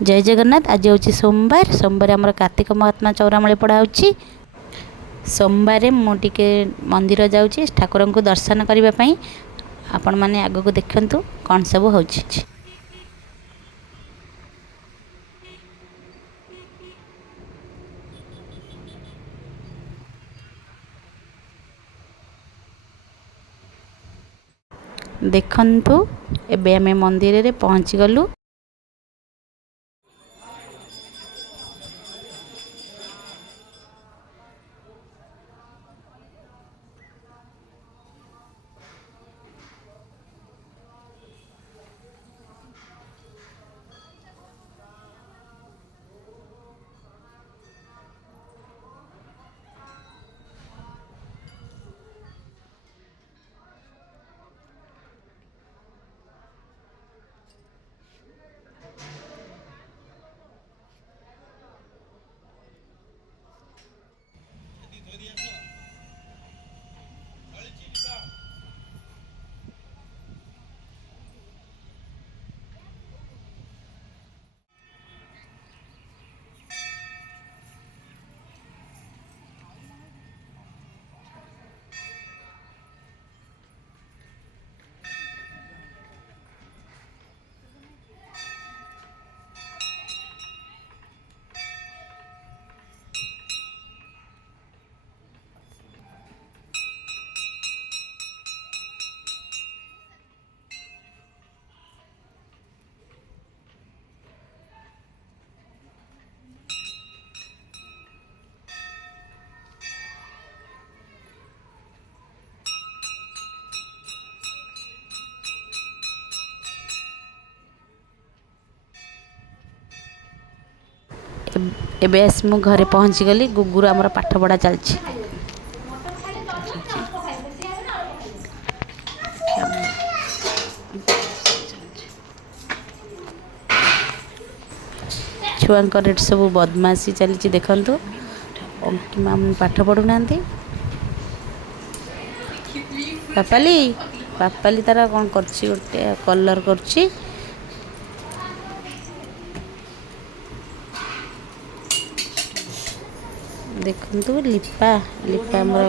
जय जगन्नाथ। आज हूँ सोमवार। सोमवार आम कार्तिक महात्मा चौरामूली पढ़ा होची। सोमवार मुझे मंदिर जाऊँगी ठाकुर को दर्शन करने। आपण मैंने आग को देखु कौन सब हो। देखंतु एबे आमे मंदिर रे पहुँची गलु। एबे मु घरे पहुँची गली। गुगुर आमर पाठ पढ़ा चलछि। छुआ सब बदमाशी चली देखु। अंकिमा पाठ पढ़ु ना पापाली पापाली तारा कौन करछि गोटे कलर करछि। देखु लिपा लिपा मोर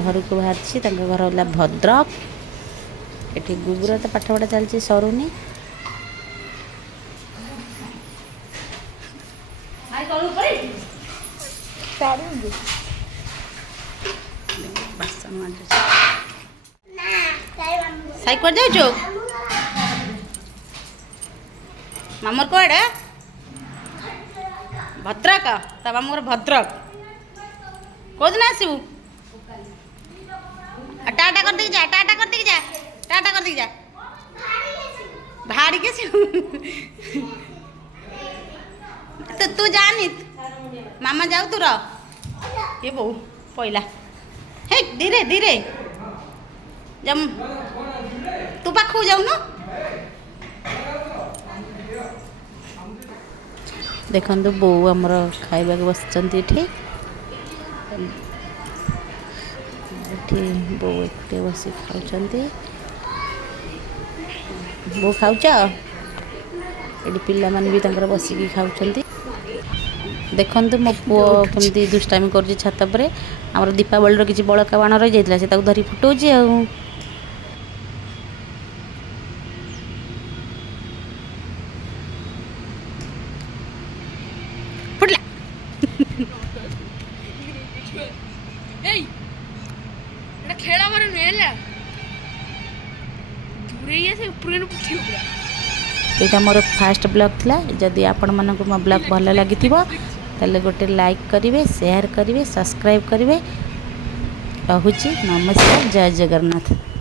घर को बाहर घर है भद्रक। ये गुगुर तो पाठ पढ़ा चलती सरुनी। साइकिल जाऊ मामर कड़े भद्रक ता मामर भद्रक कौन आसबू। टाटा कर दे जा टाटा कर दे जा टाटा कर दे जा भाड़ी के तो तू जानी मामा जाऊ तू ये बो पहला हे धीरे धीरे जम तू पाखु जाऊ न। देखो बो आमर खाइबा बस बो एक बस खाऊँ बो खाऊच ये पिला मान भी बसिकी खाऊँ। देखु मो पु कमी दुष्टामी कर छात पर आमर दीपावली किसी बड़का बाण रही जाता से धरी फुटाऊँच आ फुटला खेल यहाँ मोर फास्ट ब्लॉग थिला। जदि आपण मानक मो ब्लॉग भल लगी ताले गोटे लाइक करेंगे शेयर करेंगे सब्सक्राइब करेंगे। रहुची नमस्कार। जय जगन्नाथ।